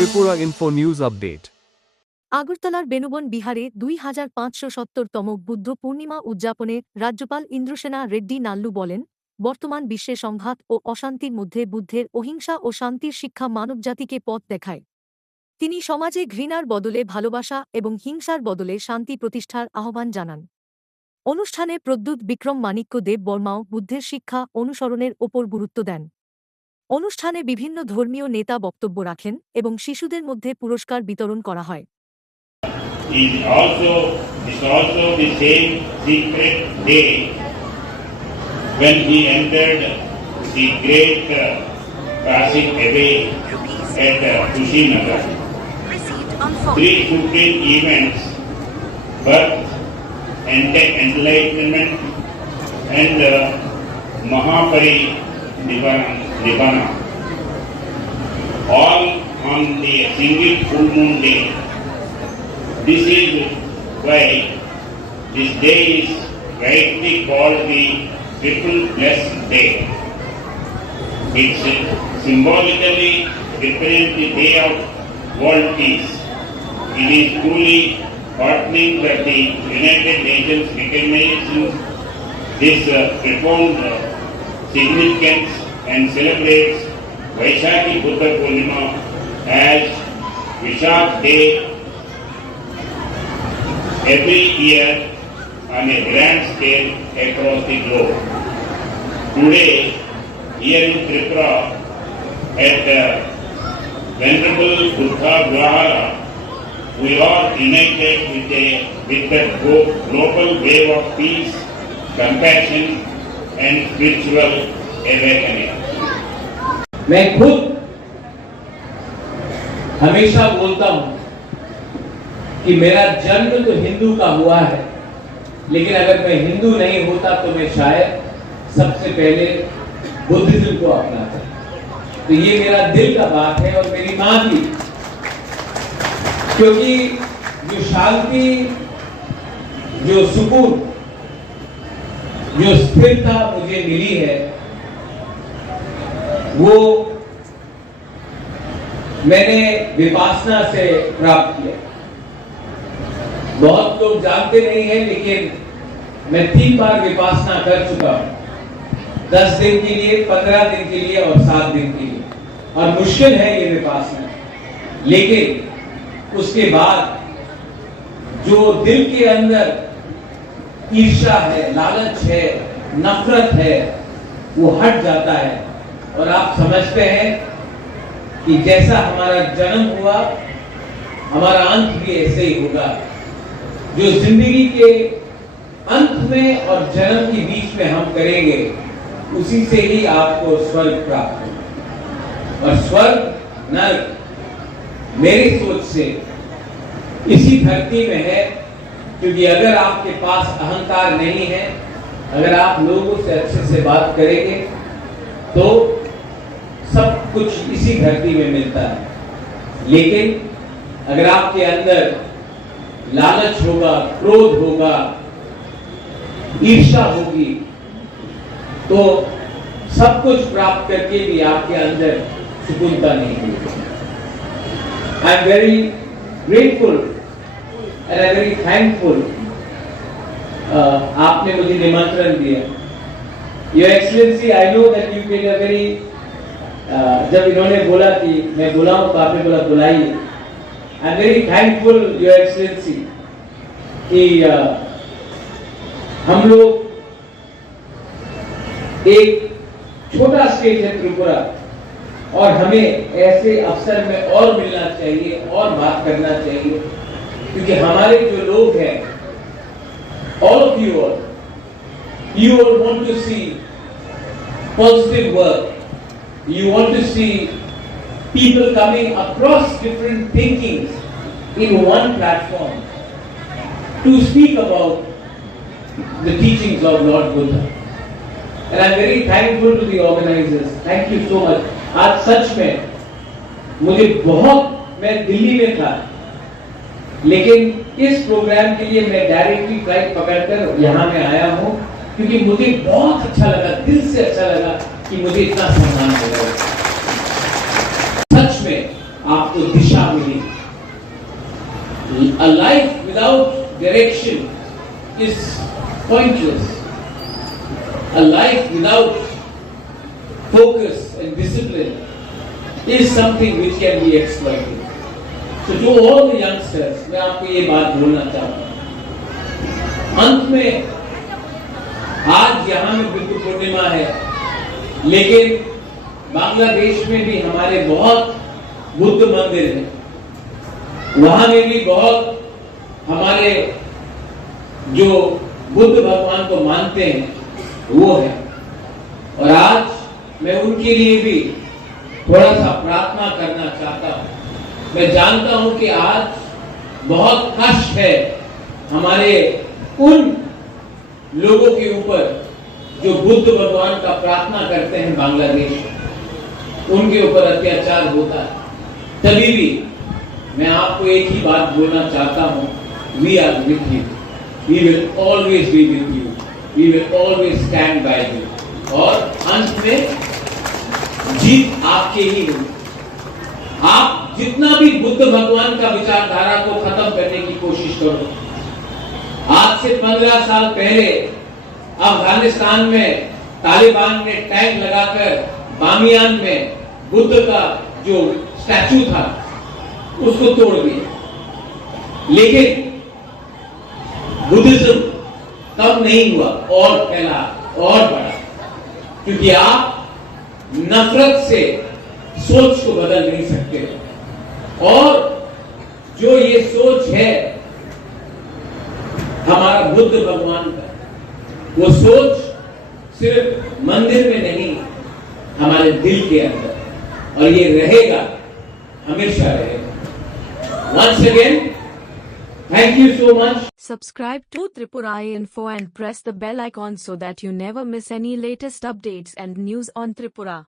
Tripura Info News Update. আগরতলার বেনুবন বিহারে 2570তম বুদ্ধ পূর্ণিমা উদযাপনে রাজ্যপাল ইন্দ্রসেনা রেড্ডি নাল্লু বলেন, বর্তমান বিশ্বে সংঘাত ও অশান্তির মধ্যে বুদ্ধের অহিংসা ও শান্তির শিক্ষা মানবজাতিকে পথ দেখায়। তিনি সমাজে ঘৃণার বদলে ভালোবাসা এবং হিংসার বদলে শান্তি প্রতিষ্ঠার আহ্বান জানান। অনুষ্ঠানে প্রদ্যুৎ বিক্রম মাণিক্য দেব বর্মাও বুদ্ধের শিক্ষা অনুসরণের ওপর গুরুত্ব দেন। অনুষ্ঠানে বিভিন্ন ধর্মীয় নেতা বক্তব্য রাখেন এবং শিশুদের মধ্যে পুরস্কার বিতরণ করা হয়। Is also the same secret day when he entered the great Kashik Abbey at Kushinagar. Three supreme events: birth, enlightenment, and Mahaparinibbana, all on the single full moon day. This is why this day is rightly called the Triple Blessed Day. It symbolically represents the day of world peace. It is truly heartening that the United Nations recognizes this profound significance and celebrates Vaishakhi Buddha Purnima as Vishak Day every year on a grand scale across the globe. Today, here in Tripura, at Venerable Buddha Vihara, we are united with the global wave of peace, compassion, and spiritual awakening. मैं खुद हमेशा बोलता हूं कि मेरा जन्म तो हिंदू का हुआ है, लेकिन अगर मैं हिंदू नहीं होता तो मैं शायद सबसे पहले बुद्धिज्म को अपनाता। तो ये मेरा दिल का बात है और मेरी मां भी, क्योंकि जो शांति, जो सुकून, जो स्थिरता मुझे मिली है वो मैंने विपासना से प्राप्त किया। बहुत लोग जानते नहीं हैं, लेकिन मैं 3 बार विपासना कर चुका हूं, 10 दिन के लिए, 15 दिन के लिए और 7 दिन के लिए। और मुश्किल है ये विपासना, लेकिन उसके बाद जो दिल के अंदर ईर्ष्या है, लालच है, नफरत है, वो हट जाता है। और आप समझते हैं कि जैसा हमारा जन्म हुआ, हमारा अंत भी ऐसे ही होगा। जो जिंदगी के अंत में और जन्म के बीच में हम करेंगे, उसी से ही आपको स्वर्ग प्राप्त होगा। और स्वर्ग नर्क मेरी सोच से इसी धरती में है, क्योंकि अगर आपके पास अहंकार नहीं है, अगर आप लोगों से अच्छे से बात करेंगे तो सब कुछ इसी धरती में मिलता है। लेकिन अगर आपके अंदर लालच होगा, क्रोध होगा, ईर्ष्या होगी, तो सब कुछ प्राप्त करके भी आपके अंदर सुकूनता नहीं होगी। I am very grateful and I very thankful आपने मुझे निमंत्रण दिया। Your excellency, I know that you get a very, जब इन्होंने बोला कि मैं बुलाऊं तो आपने बोला बुलाइए। I am very thankful your excellency कि हम लोग एक छोटा स्टेट है त्रिपुरा, और हमें ऐसे अवसर में और मिलना चाहिए और बात करना चाहिए, क्योंकि हमारे जो लोग हैं, all of you all want to see positive work. You want to see people coming across different thinkings in one platform to speak about the teachings of Lord Buddha. And I'm very thankful to the organizers. Thank you so much. आज सच में मुझे बहुत, मैं दिल्ली में था, लेकिन इस programme के लिए मैं डायरेक्टली फ्लाइट पकड़कर यहाँ में आया हूँ, क्योंकि मुझे बहुत अच्छा लगा, दिल से अच्छा लगा कि मुझे इतना सम्मान मिला। सच में आप आपको दिशा मिली। A life without direction is pointless. A life without focus and discipline is something which can be exploited. So to all the youngsters, मैं आपको ये बात बोलना चाहता हूँ। अंत में आज यहाँ में बुद्ध पूर्णिमा है, लेकिन बांग्लादेश में भी हमारे बहुत बुद्ध मंदिर हैं। वहां में भी बहुत हमारे जो बुद्ध भगवान को मानते हैं वो है। और आज मैं उनके लिए भी थोड़ा सा प्रार्थना करना चाहता हूं। मैं जानता हूं कि आज बहुत कष्ट है हमारे उन लोगों के ऊपर जो बुद्ध भगवान का प्रार्थना करते हैं बांग्लादेश में, उनके ऊपर अत्याचार होता है। तभी भी मैं आपको एक ही बात बोलना चाहता हूं, we are with you, we will always be with you, we will always stand by you. और अंत में जीत आपके ही होगी। आप जितना भी बुद्ध भगवान का विचारधारा को खत्म करने की कोशिश करो। आज से 15 साल पहले अफगानिस्तान में तालिबान ने टैंक लगाकर बामियान में बुद्ध का जो स्टैचू था उसको तोड़ दिया, लेकिन बुद्धिज्म तब नहीं हुआ और फैला और बढ़ा, क्योंकि आप नफरत से सोच को बदल नहीं सकते। और जो ये सोच है हमारा बुद्ध भगवान का, वो सोच सिर्फ मंदिर में नहीं, हमारे दिल के अंदर, और ये रहेगा, हमेशा रहेगा। Once again, thank you so much. Subscribe to Tripura Info and press the bell icon so that you never miss any latest updates and news on Tripura.